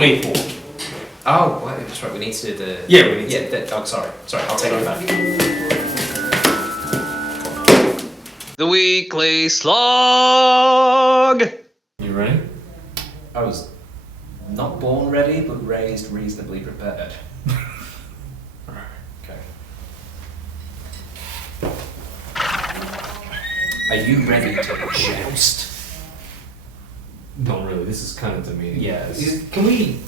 me for? Oh, well, that's right. We need to do the. Yeah, we need to. Oh, sorry. I'll take it back. The weekly slog. You ready? I was not born ready, but raised reasonably prepared. Okay. Are you ready to joust? Not really. This is kind of demeaning. Yes. Can we?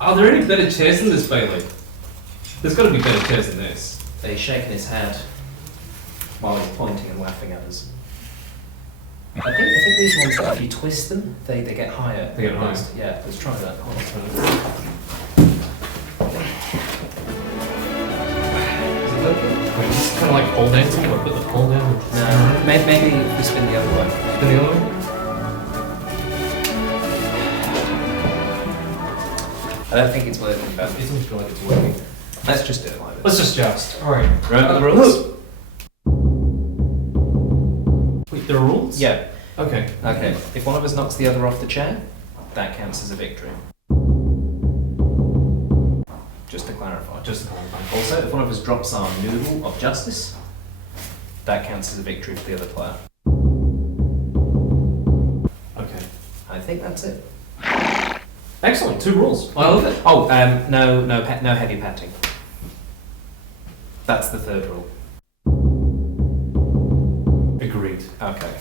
Are there any better chairs than this, Bailey? There's got to be better chairs than this. He's shaking his head while he's pointing and laughing at us. I think these ones, that if you twist them, they get higher. They get higher. Yeah, let's try that. Hold on. Is it working? Wait, this is kind of like pole dancing. What, put the pole down? No, maybe we spin the other way. Spin the other way? I don't think it's working, It but doesn't feel like it's working. let's just do it like this. Let's just joust. Alright. Right, the rules? Wait, there are rules? Yeah. Okay. Okay. If one of us knocks the other off the chair, that counts as a victory. Just to clarify. Just a comment. Also, if one of us drops our noodle of justice, that counts as a victory for the other player. Okay. I think that's it. Excellent. 2 rules. I love it. Oh, no heavy patting. That's the 3rd rule. Agreed. Okay.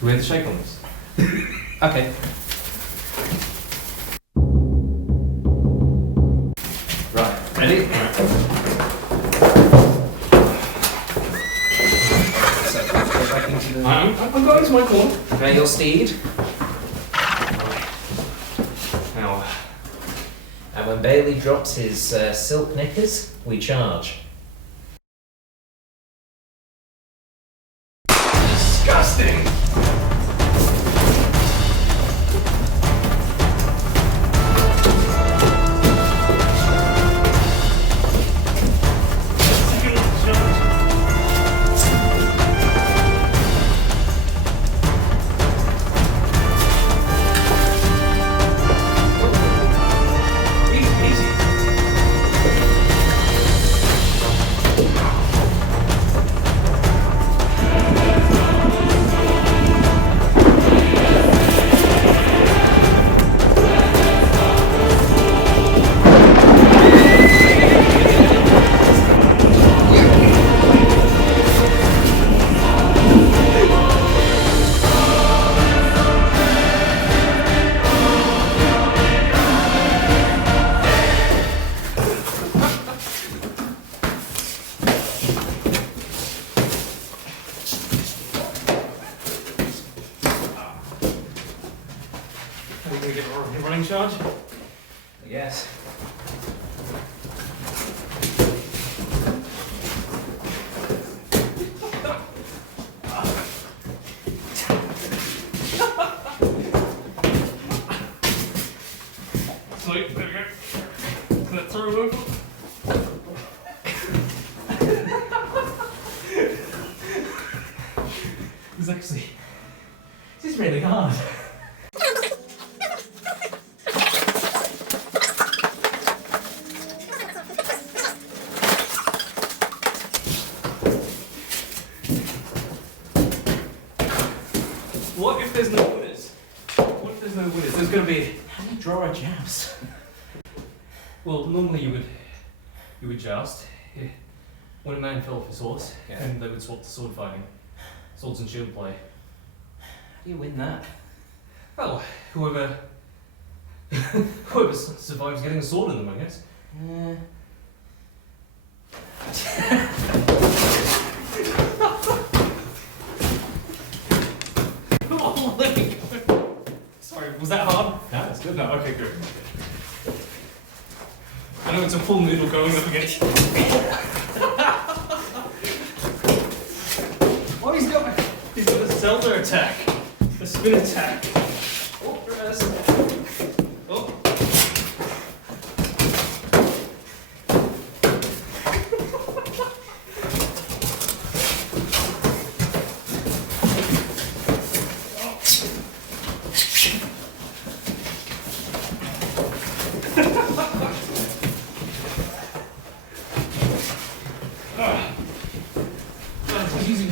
Do we have to shake on this? Okay. Right. Ready? So, go back into the... I'm going to my corner. Prepare your steed. Now, And when Bailey drops his silk knickers, we charge. disgusting. Running charge? Yes. Sweet, there we go. That's a removal. This is really hard. What if there's no winners? What if there's no winners? There's going to be... How do you draw a joust? Well, normally you would joust. Yeah. When a man fell off his horse, Yeah. and they would swap to sword fighting. Swords and shield play. How do you win that? Well, whoever survives getting a sword in them, I guess. Oh, let me go. Sorry, was that hard? No, that's good. No, okay, good. I know it's a full noodle going up against you. Oh, he's got a Zelda attack. A spin attack. Oh, reverse. Oh.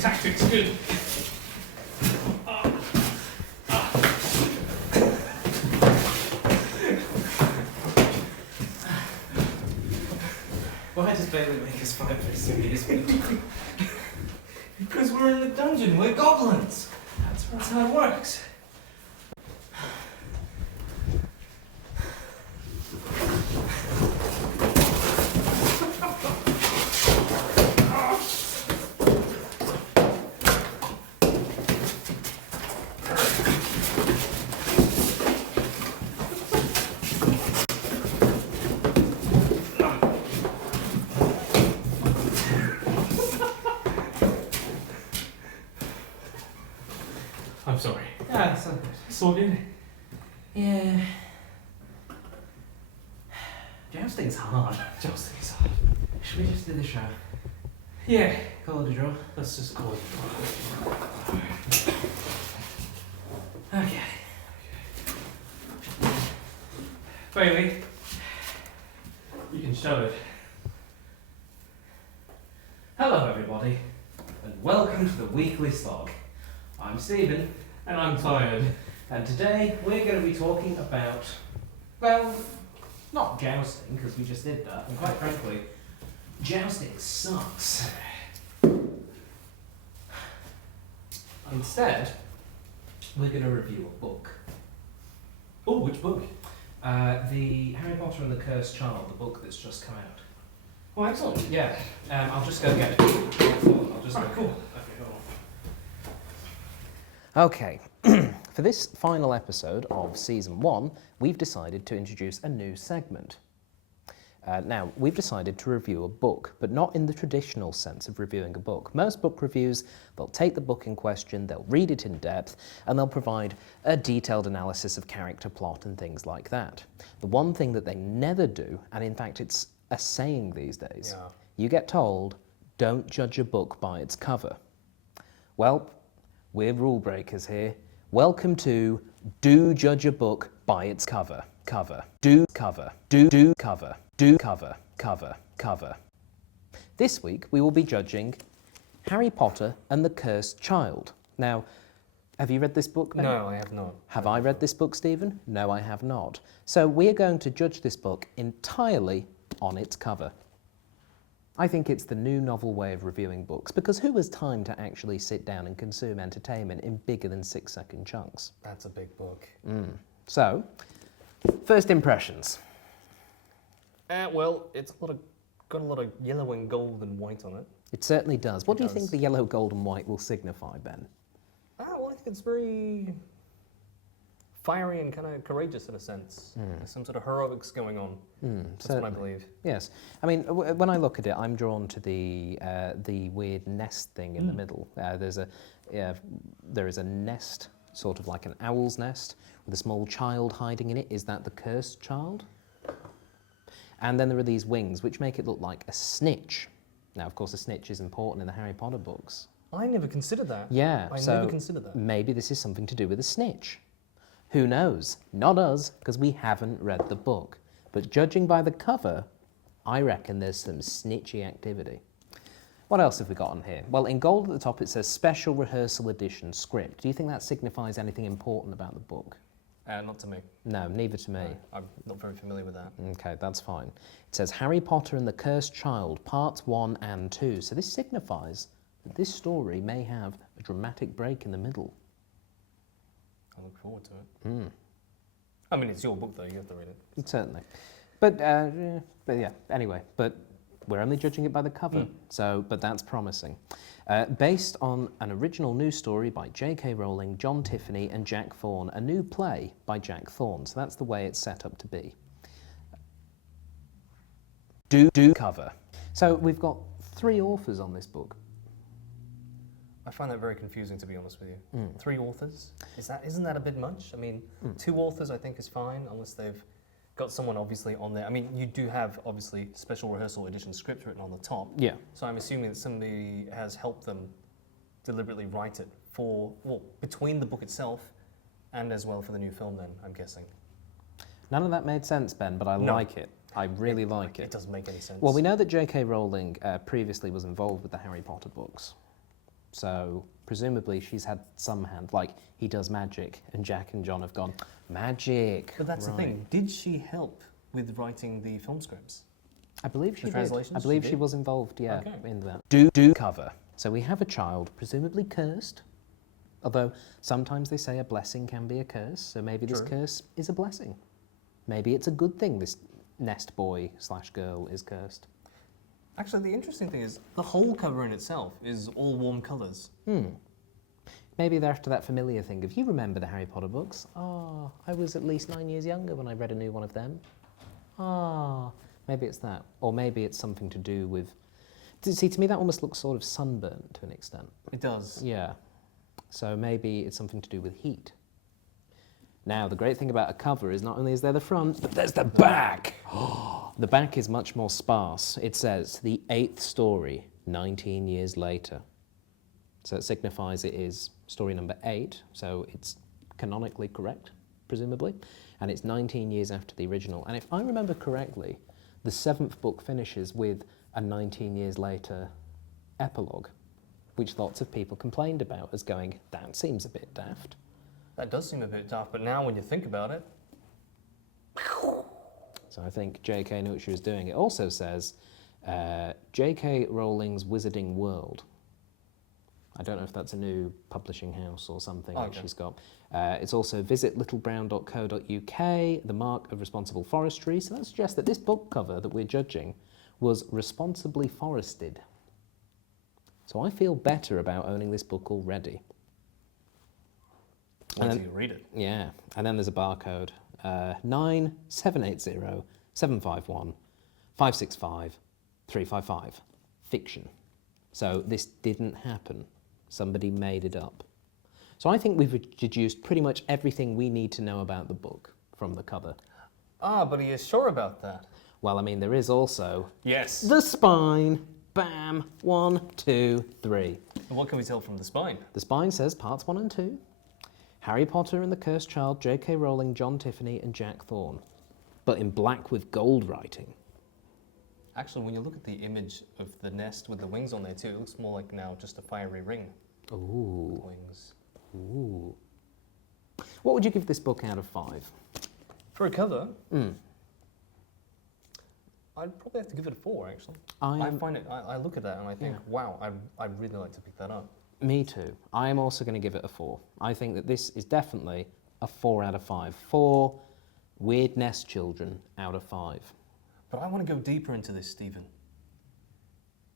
tactics, good. Why does Bailey make us fight for serious Because we're in the dungeon, we're goblins. That's right. That's how it works. I'm sorry. Yeah, it's okay. It's all good. Yeah. Jousting's hard. Jousting is hard. Should we just do the show? Yeah. Call it a draw? Let's just call it. Okay. Bailey, you can show it. Hello everybody, and welcome to the weekly slog. I'm Stephen, And I'm tired. and today we're going to be talking about, well, not jousting, because we just did that, and quite frankly, jousting sucks. Instead, we're going to review a book. Oh, which book? The Harry Potter and the Cursed Child, the book that's just come out. Oh, excellent. Yeah, I'll just go get it. I'll just Alright, go cool. get it. Okay, for this final episode of Season 1, we've decided to introduce a new segment. Now, we've decided to review a book, but not in the traditional sense of reviewing a book. Most book reviews, they'll take the book in question, they'll read it in depth, and they'll provide a detailed analysis of character, plot, and things like that. The one thing that they never do, and in fact it's a saying these days, you get told, don't judge a book by its cover. Well, we're rule breakers here. Welcome to Do Judge a Book by Its Cover. Cover. Do cover. Do cover. Do cover. Cover. Cover. This week we will be judging Harry Potter and the Cursed Child. Now, have you read this book, Ben? No, I have not. Have I read this book, Stephen? No, I have not. So we're going to judge this book entirely on its cover. I think it's the new novel way of reviewing books, because who has time to actually sit down and consume entertainment in bigger than 6-second chunks? That's a big book. So, first impressions. Well, it's got a lot of yellow and gold and white on it. It certainly does. What It do you does. think the yellow, gold and white will signify, Ben? Well, I think it's very fiery and kind of courageous in a sense. There's some sort of heroics going on. That's what I certainly. believe. Yes. I mean, when I look at it, I'm drawn to the weird nest thing in the middle. There is a nest, sort of like an owl's nest, with a small child hiding in it. Is that the cursed child? And then there are these wings, which make it look like a snitch. Now, of course, a snitch is important in the Harry Potter books. I never considered that. Yeah, I so never considered that. maybe this is something to do with a snitch. Who knows? Not us, because we haven't read the book. But judging by the cover, I reckon there's some snitchy activity. What else have we got on here? Well, in gold at the top it says Special Rehearsal Edition Script. Do you think that signifies anything important about the book? Not to me. No, neither to me. No, I'm not very familiar with that. Okay, that's fine. It says Harry Potter and the Cursed Child, Parts 1 and 2. So this signifies that this story may have a dramatic break in the middle. I look forward to it. I mean, it's your book though, you have to read it. Certainly. But yeah, anyway, but we're only judging it by the cover, but that's promising. Based on an original news story by J.K. Rowling, John Tiffany and Jack Thorne, a new play by Jack Thorne, so that's the way it's set up to be. Do cover. So we've got 3 authors on this book. I find that very confusing, to be honest with you. 3 authors? Isn't that a bit much? I mean, 2 authors I think is fine, unless they've got someone obviously on there. I mean, you do have obviously Special Rehearsal Edition script written on the top. Yeah. So I'm assuming that somebody has helped them deliberately write it between the book itself and as well for the new film then, I'm guessing. None of that made sense, Ben, but I like it. I really like it. It doesn't make any sense. Well, we know that J.K. Rowling previously was involved with the Harry Potter books. So presumably she's had some hand, like he does magic, and Jack and John have gone, magic. But that's right. the thing. Did she help with writing the film scripts? I believe she did. translations, I believe she she did? was involved, yeah, Okay. in that. Do cover. So we have a child, presumably cursed, although sometimes they say a blessing can be a curse, so maybe this True. curse is a blessing. Maybe it's a good thing this nest boy / girl is cursed. Actually, the interesting thing is the whole cover in itself is all warm colours. Maybe they're after that familiar thing of, you remember the Harry Potter books? Oh, I was at least 9 years younger when I read a new one of them. Ah, maybe it's that. Or maybe it's something to do with... See, to me that almost looks sort of sunburnt to an extent. It does. Yeah. So maybe it's something to do with heat. Now, the great thing about a cover is not only is there the front, but there's the back! The back is much more sparse. It says, the 8th story, 19 years later. So it signifies it is story number 8, so it's canonically correct, presumably, and it's 19 years after the original. And if I remember correctly, the 7th book finishes with a 19 years later epilogue, which lots of people complained about as going, that seems a bit daft. That does seem a bit daft, but now when you think about it... So I think J.K. knew what she was doing. It also says, J.K. Rowling's Wizarding World. I don't know if that's a new publishing house or something that she's got. It's also visit littlebrown.co.uk, the mark of responsible forestry. So that suggests that this book cover that we're judging was responsibly forested. So I feel better about owning this book already. Wait till you read it. Yeah, and then there's a barcode. 9780 751 565 355. Fiction. So this didn't happen. Somebody made it up. So I think we've deduced pretty much everything we need to know about the book from the cover. Ah, but he is sure about that. Well, I mean, there is also Yes. the spine. Bam. 1, 2, 3. And what can we tell from the spine? The spine says parts 1 and 2. Harry Potter and the Cursed Child, J.K. Rowling, John Tiffany, and Jack Thorne. But in black with gold writing. Actually, when you look at the image of the nest with the wings on there too, it looks more like now just a fiery ring. Ooh. Wings. Ooh. What would you give this book out of 5? For a cover, I'd probably have to give it a 4, actually. I find it, I look at that and I think, wow, I'd really like to pick that up. Me too. I am also going to give it a 4. I think that this is definitely a 4 out of 5. 4 weird nest children out of 5. But I want to go deeper into this, Stephen.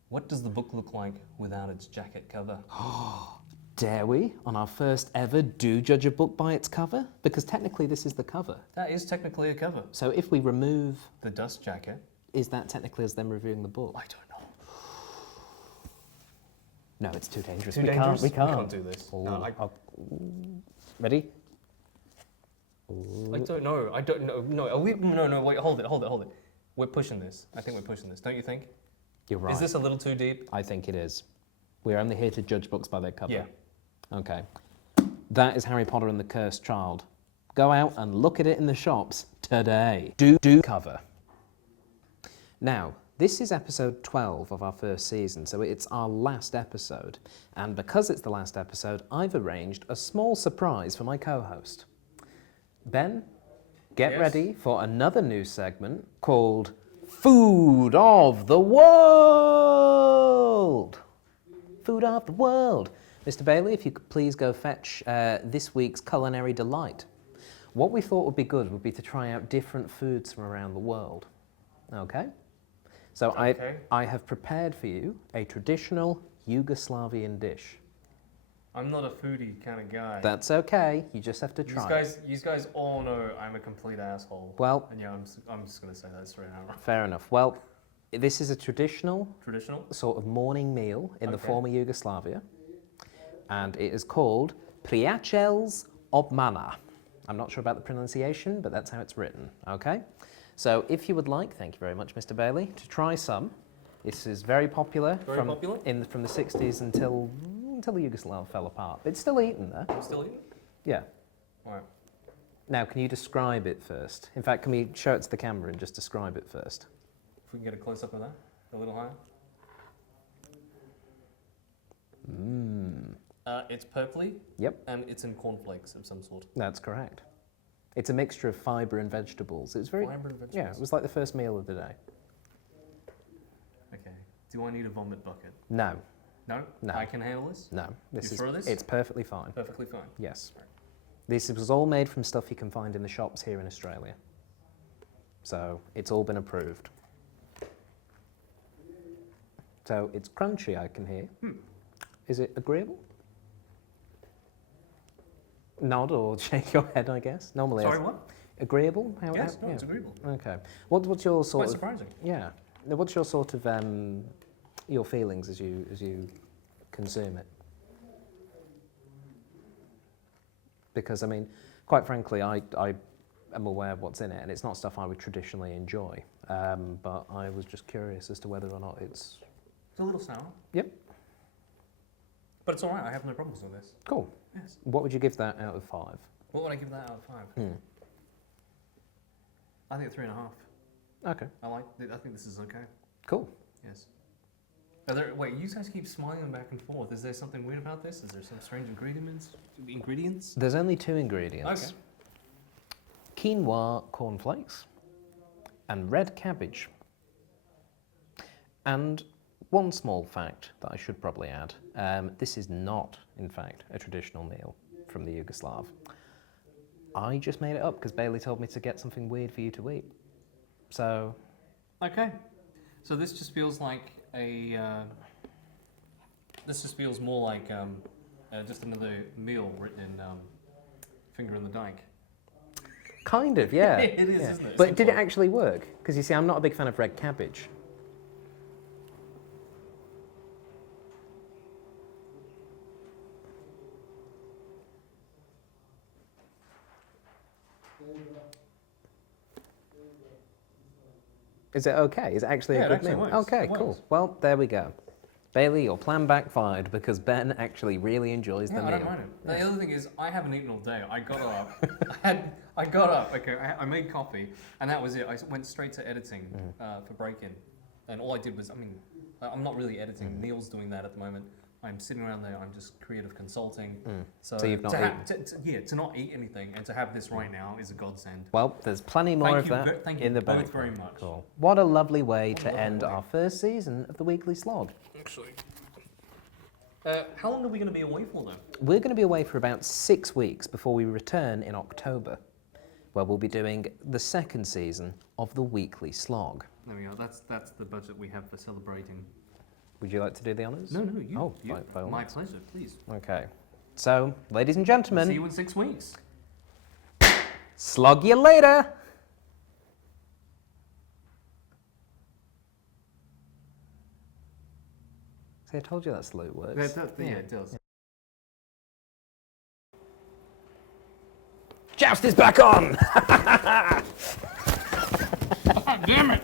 What does the book look like without its jacket cover? Dare we, on our first ever, do judge a book by its cover? Because technically this is the cover. That is technically a cover. So if we remove... The dust jacket. Is that technically as them reviewing the book? I don't know. No, it's too dangerous. Too we dangerous? Can't. We can't do this. Ooh, No, Ready? I don't know. I don't know. No, are we, no, wait, hold it. We're pushing this. I think we're pushing this. Don't you think? You're right. Is this a little too deep? I think it is. We're only here to judge books by their cover. Yeah. Okay. That is Harry Potter and the Cursed Child. Go out and look at it in the shops today. Do cover. Now, this is episode 12 of our first season, so it's our last episode. And because it's the last episode, I've arranged a small surprise for my co-host. Ben, get ready for another new segment called Food of the World. Food of the World. Mr. Bailey, if you could please go fetch this week's culinary delight. What we thought would be good would be to try out different foods from around the world. Okay? So I have prepared for you a traditional Yugoslavian dish. I'm not a foodie kind of guy. That's okay. You just have to try. You guys all know I'm a complete asshole. Well, and yeah, I'm just gonna say that straight out. fair enough. Well, this is a traditional sort of morning meal in the former Yugoslavia, and it is called Priatel's obmana. I'm not sure about the pronunciation, but that's how it's written. Okay. So if you would like, thank you very much, Mr. Bailey, to try some. This is very popular. From the 60s until the Yugoslav fell apart. It's still eaten there. Still eating? Yeah. All right. Now, can you describe it first? In fact, can we show it to the camera and just describe it first? If we can get a close-up of that, a little higher. Mmm. it's purpley. Yep. And it's in cornflakes of some sort. That's correct. It's a mixture of fibre and vegetables. It's very Fibre and vegetables. Yeah, it was like the first meal of the day. Okay. Do I need a vomit bucket? No, No? No. I can handle this? no. This You is throw this? it's perfectly fine. Perfectly fine. Yes. This was all made from stuff you can find in the shops here in Australia. So it's all been approved. So it's crunchy, I can hear. Is it agreeable? Nod or shake your head, I guess. Normally, Sorry, what? agreeable? Yes, no, yeah. it's agreeable. Okay. What's your sort Quite of surprising. yeah? What's your sort of your feelings as you consume it? Because I mean, quite frankly, I am aware of what's in it, and it's not stuff I would traditionally enjoy. But I was just curious as to whether or not it's It's a little sour. Yep. But it's alright, I have no problems with this. cool. Yes. What would you give that out of 5? What would I give that out of 5? I think 3.5. Okay. I think this is okay. Cool. Yes. Wait, you guys keep smiling back and forth. Is there something weird about this? Is there some strange ingredients? There's only 2 ingredients. Okay. Quinoa cornflakes and red cabbage. And one small fact that I should probably add, this is not, in fact, a traditional meal from the Yugoslav. I just made it up because Bailey told me to get something weird for you to eat. So... Okay. So this just feels like this just feels more like just another meal written in finger in the dike. Kind of, yeah. It is, yeah. isn't it? But Seems did it like- actually work? Because you see, I'm not a big fan of red cabbage. Is it okay? Is it actually Yeah, a it good actually meal? works. Okay, It cool. works. Well, there we go. Bailey, your plan backfired because Ben actually really enjoys the Yeah, I meal. don't mind it. The other thing is, I haven't eaten all day. I got up. I got up. Okay, I made coffee, and that was it. I went straight to editing for break-in, and all I did was, I'm not really editing. Neil's doing that at the moment. I'm sitting around there. I'm just creative consulting. So you've not to not eat anything and to have this right now is a godsend. Well, there's plenty more of that Thank in you the both bank. very much. Cool. What a lovely way What a to lovely end way. our first season of the Weekly Slog. Actually. How long are we going to be away for, though? We're going to be away for about 6 weeks before we return in October, where we'll be doing the second season of the Weekly Slog. There we go. That's the budget we have for celebrating. Would you like to do the honours? No, you. Oh, you. by all My means. pleasure, please. Okay. So, ladies and gentlemen, See you in 6 weeks. slog you later! See, I told you that salute works. Yeah, it does. Joust is back on! Damn it!